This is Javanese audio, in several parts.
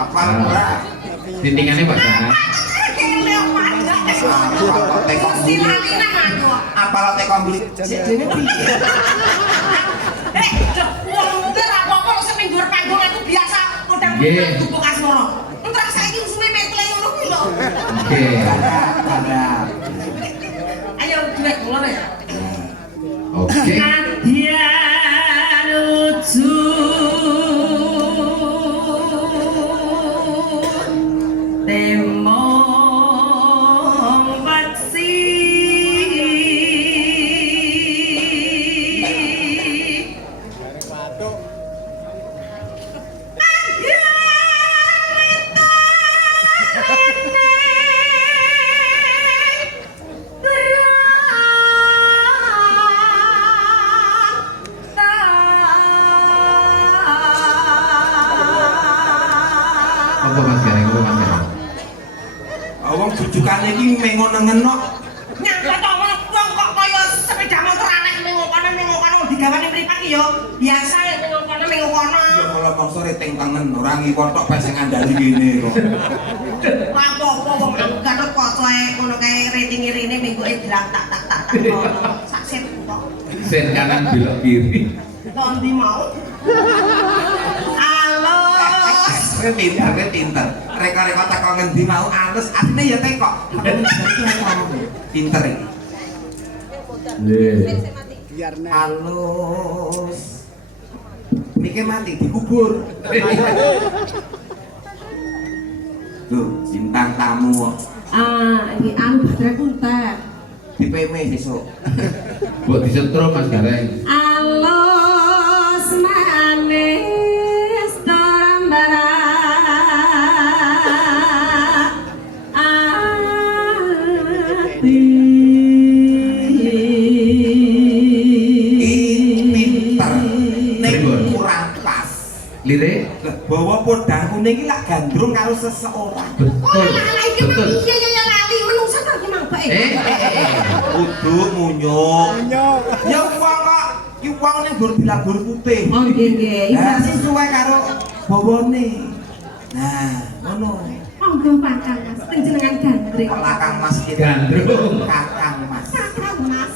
Apa ora? Titingannya Pak Sana. Apa lo tekong beli? Jadi piye? Wong mungkin apa-apa lo seminggu panggung aku biasa kodang-kodang tubuh kasmono. Entar saiki usume metle ngono kuwi lho. Oke. Ada. Ayo duet mulai ya. Oke. Dia lucu. Temong baksi. Apa Mas Gareng? Apa Mas Gareng? Wong jujukane iki mengon-nengenok. Nyapa to wong kok kaya sepeda motor aneh mengokono digawane mripat iki yo. Biasa nek mengokono. Ya kalau mongso rating tengen ora ngiwotok pas sing ngandani kene kok. Ora apa-apa wong Gatot Kaca ngono kae rating irine mingguke drang tak. Sak set kok. Sen kanan belok kiri. Nanti mau. Alus. Kowe pinter. Reka-reka teko ngendi mau alus asline ya teko. Pinter iki. Alus. Niki mati dikubur. Loh, bintang tamu kok. Ini anu baterai kuntet. Di PM besok. Buat disetrum Mas Gareng. Alus manis dorambara ati. Pinter. Nek kurang pas. Lirik? Bawa podang kuning iki lak gandrung karo seseorang. Betul. Betul. Iya ya lali menungsa kok gimana bae. Kudu munyuk. Ya wong kok ki wong ning gur dilabur putih. Oh nggih. Lah sesuai karo bawane. Nah, ngono. Monggo Kakang Mas, panjenengan gandreng. Kakang Mas iki Gandrung. Kakang Mas. Kakang Mas.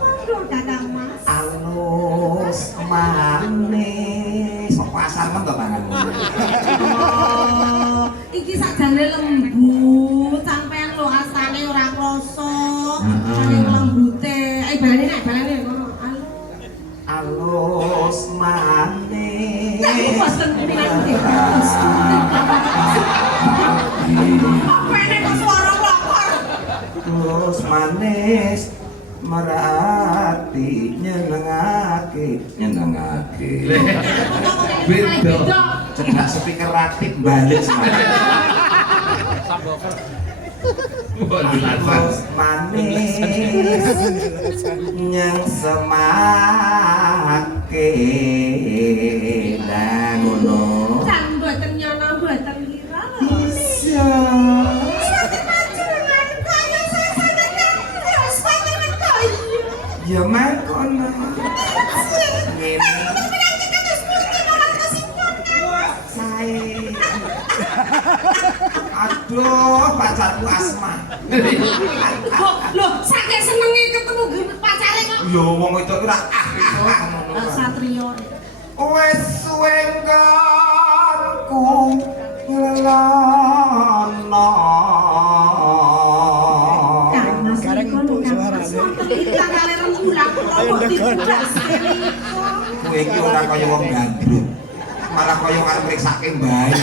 Monggo Kakang Mas. Alus manis. Kok asar men to tanganmu. Oh, iki sakjane lembut, sampean lho asane ora kroso. Saking lembute. Ayo balane ngono. Alus manis. Tapi bosen pinang terus. Apa nek suara lapar? Alus manis merati nyenengake. Beda. Cedak speaker ratik balik semangat. Buat jelasan. Alus manis nyeng semake lah ngono. Jan mboten nyono mboten kira lho. Bisa. Ya mangkono. Ngene. Sae. Aduh, pacarku Asma. Loh, saking senenge ketemu pacare kok. Yo wong itu ora ngono. Satrio. Wes suwe nggonku ngelono. Kareng empuk suarane. Iklan kali rembulan kok diblas. Kowe iki ora kaya wong gandrung. Malah kaya arep mriksake mbae.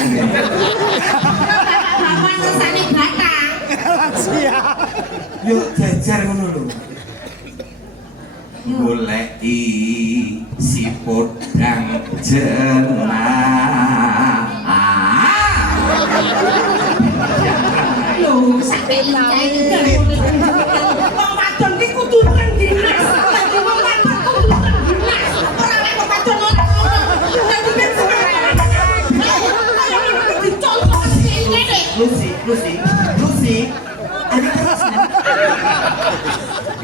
Bapak ngersane batang. Siap. Yo jajar ngono lho. Goleki si podang jenah. Loh, sampe iki wong wadon ki kudu dinas. Dadi wong wadon kudu dinas. Ora nek wong wadon ora ngono. Dadi ben dicontoh ngene. Lucy.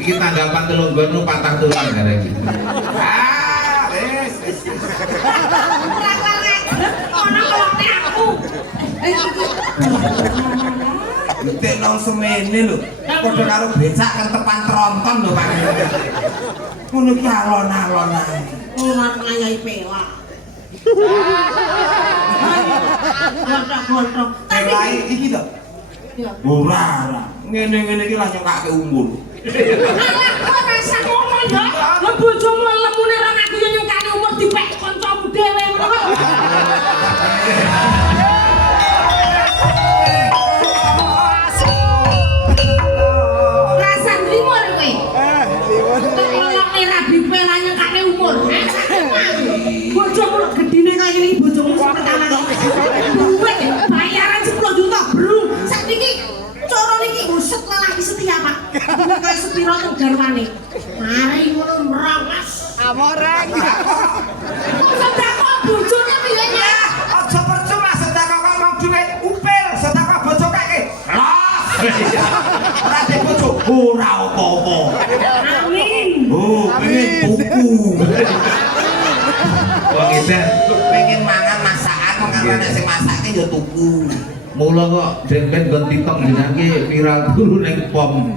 Iki tanggapan telunggon lu patah tulang Gareng. Wes. Ora keren. Ono kelokne aku. Ngetik nang semene lho. Padha karo becak kentepan tronton lho Pak. Ngono ki alon-alon ae. Ora ngayahi pelak. Gontong-gontong. Pelai iki to. Iya. Ora. Ngene-ngene iki lah nyekake umur. Alah kok rasa ngomong ya. Lah bojomu lemune ra ngaku yo nyukani umur dipek kancamu dhewe ngono. Rasa nrimo kowe. Olokne rabi pelak nyukani umur. Bojomu gedine kaya ngene bojomu sing pertama. Duit bayaran 10 juta, Bro. Sakniki cara niki uset lelaki setia, Pak. Kaya sepiro nang garwane. Mari ngono merangas. Amoreng. Sedekah bojone piye ya? Aja percuma sedekah kok mau duit upil, sedekah bojo kake. Los. Ora de bojo ora apa-apa. Amin. Oh, pengen tuku. Wong edan Pengen mangan masakan kok karo nek sing masake ya tuku. mula kok ben nggon TikTok jenenge viral dulu ning pom.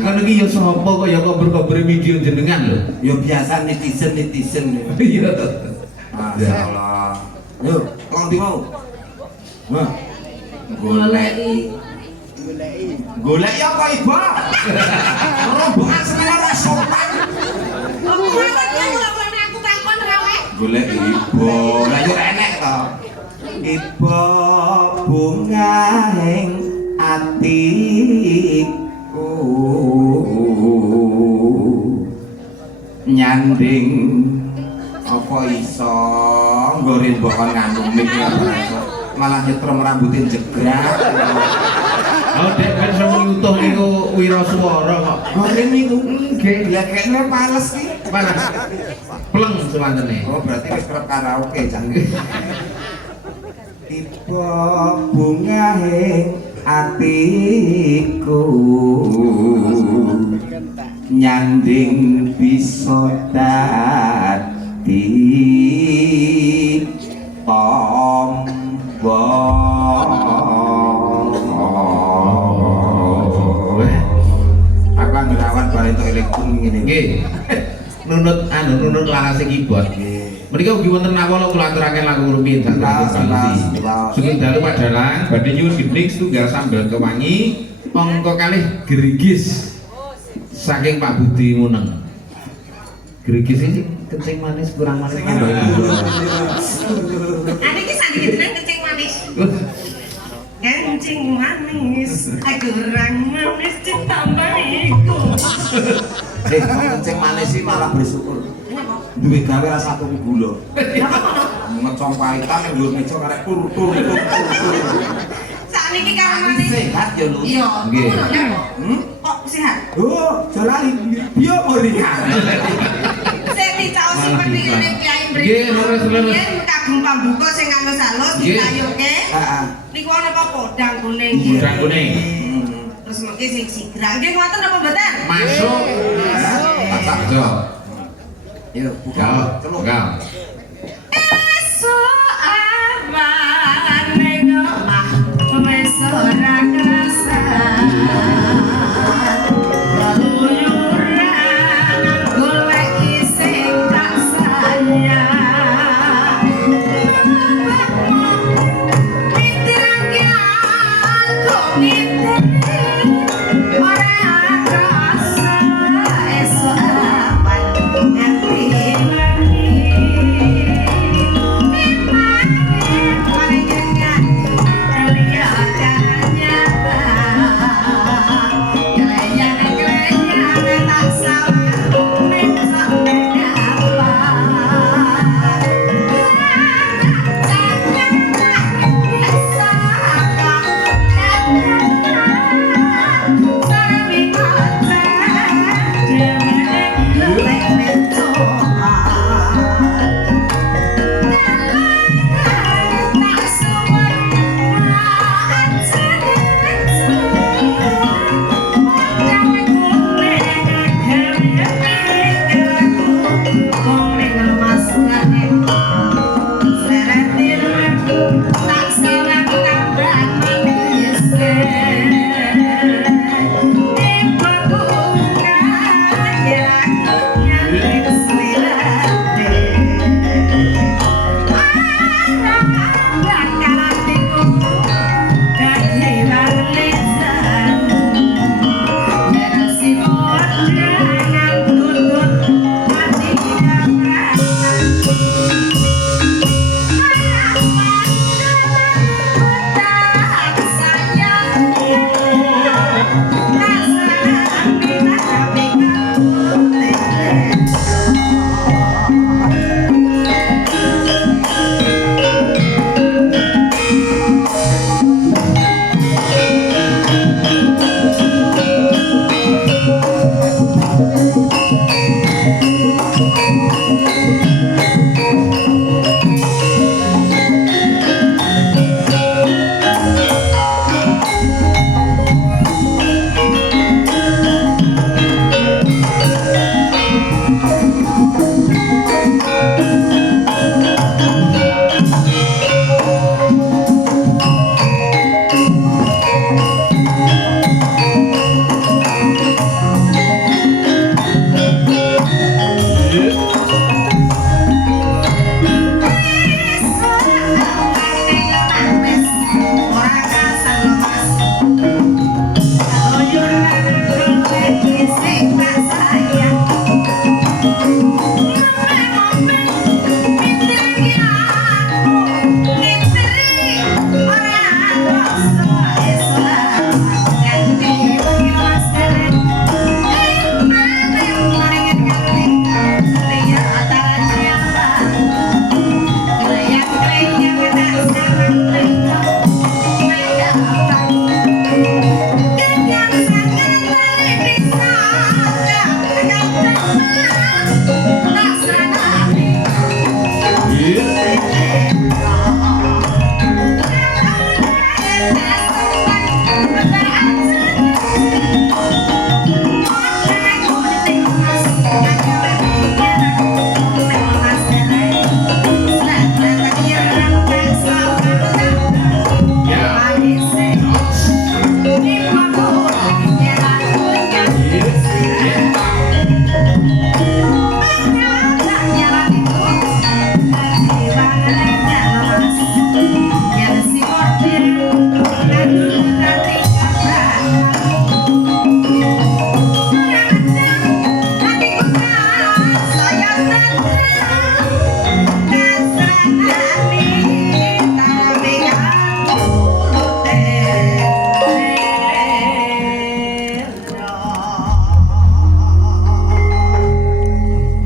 Kan iki ya sapa kok ya kober-kober video jenengan lho. Ya biasa netizen. Iya. Masalah. Yo, wong ndi mau? Wah. Goleki. Golek ya apa ibu? Rombongan semua sopan. Golek ibu, lah yo enek to. Ibu bunga ing atiku nyanding apa iso nggorin bokon nganu mik malah nyetrum rambutin jegrak. Oh, dek ben sing utuh niku wiraswara kok. Goren niku Nggih. ya kene pales ki. Mana? Pleng semantene. Oh, berarti wis kerep karaoke jan. Tiba bunga ing atiku nyanding bisa dadi Weh, aku ngerawan balik untuk elektrum ngene. nggih. Nunut larase keyboard. Menika ugi wonten awala kula aturaken lagu rumiyin Jelas. Sugeng dalu padalang badhe nyuwun gending setunggal sambel kewangi angka kalih gerigis saking Pak Budi Muneng. Gerigis iki kencing manis kurang manis tambah gula. Ada ki sandiki tenan kencing manis. Kencing manis, kurang manis ditambah iku. Kencing manis sih malah bersyukur. Duwe gawe rasa tuku gula. Ngecong paitan yang dhuwur meja karek tur. Sakniki karo manis. Sehat ya lu. Iya, Nggih. ngono ya. Hmm? Kok sehat? Oh, jalan bio moringan. Sing dicaosi pentingane Kyai Mriki. Nggih, leres. Yen kagem pambuka sing alus-alus Nggih. ditayuke. Heeh. Niku ana apa podang kuning nggih. Podang kuning. Terus mengki sing sigrang nggih ngoten apa mboten? Masuk. Tak Jo. Yo, buka. Go. Go. Esok awan ning omah wis ora krasa. Luyuran golek sing tak sayang. Pikiranke aku nginteni ora krasa esok awan ngerti lagi.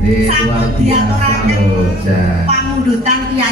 Luar biasa loh, Jan. Pamundutan kiai